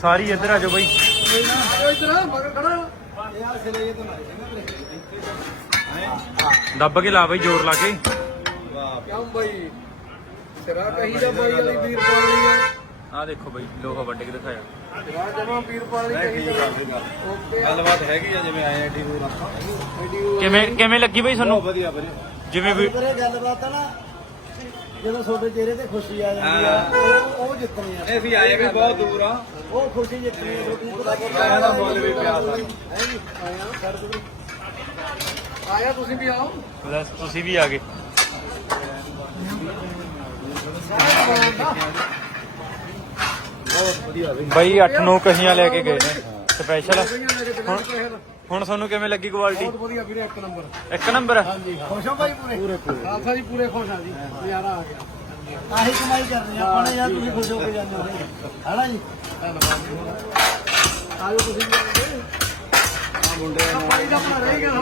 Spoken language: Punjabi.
ਸਾਰੀ ਇੱਧਰ ਆ ਜਾ ਬਈ ਦੱਬ ਕੇ ਲਾ ਬਈ ਜ਼ੋਰ ਲਾ ਕੇ ਆ ਦੇਖੋ ਬਈ ਲੋਹਾ ਵੱਡ ਕੇ ਦਿਖਾਇਆ ਗੱਲਬਾਤ ਹੈਗੀ ਆ ਜਿਵੇਂ ਆਏ ਐਡੀ ਕਿਵੇਂ ਕਿਵੇਂ ਲੱਗੀ ਬਈ ਸਾਨੂੰ ਵਧੀਆ ਵਧੀਆ ਜਿਵੇਂ ਗੱਲਬਾਤ ਆ ਨਾ ਜਦੋਂ ਤੁਹਾਡੇ ਚਿਹਰੇ ਤੇ ਖੁਸ਼ੀ ਆ ਜਾਂਦੀ ਆ ਉਹ ਜਿੱਤਣੀ ਆ ਇਹ ਵੀ ਆਏ ਵੀ ਬਹੁਤ ਦੂਰ ਆ ਉਹ ਖੁਸ਼ੀ ਜਿੱਤਣੀ ਆ ਤੁਹਾਨੂੰ ਪਤਾ ਕਿ ਆਇਆ ਦਾ ਬੋਲ ਵੀ ਪਿਆਰ ਆ ਆਇਆ ਤੁਸੀਂ ਵੀ ਆਓ ਤੁਸੀਂ ਵੀ ਆ ਗਏ ਬਹੁਤ ਵਧੀਆ ਬਈ 8 9 ਕਹੀਆਂ ਲੈ ਕੇ ਗਏ ਨੇ ਸਪੈਸ਼ਲ ਹੁਣ ਹੁਣ ਤੁਹਾਨੂੰ ਕਿਵੇਂ ਲੱਗੀ ਕੁਆਲਿਟੀ ਬਹੁਤ ਵਧੀਆ ਵੀਰੇ ਇੱਕ ਨੰਬਰ ਇੱਕ ਨੰਬਰ ਹਾਂਜੀ ਖੁਸ਼ ਹੋ ਭਾਈ ਪੂਰੇ ਪੂਰੇ ਪੂਰੇ ਆਖਾ ਜੀ ਪੂਰੇ ਖੁਸ਼ ਆ ਜੀ ਨਜ਼ਾਰਾ ਆ ਗਿਆ ਆਹੀ ਕਮਾਈ ਕਰਦੇ ਆ ਆਪਾਂ ਨੇ ਯਾਰ ਤੁਸੀਂ ਖੁਸ਼ ਹੋ ਕੇ ਜਾਂਦੇ ਹੋ ਹਣਾ ਜੀ ਧੰਨਵਾਦ ਆਇਓ ਤੁਸੀਂ ਜੀ ਆ ਮੁੰਡੇ ਆ ਭਾਈ ਦਾ ਭਰਾ ਰਹਿ ਗਿਆ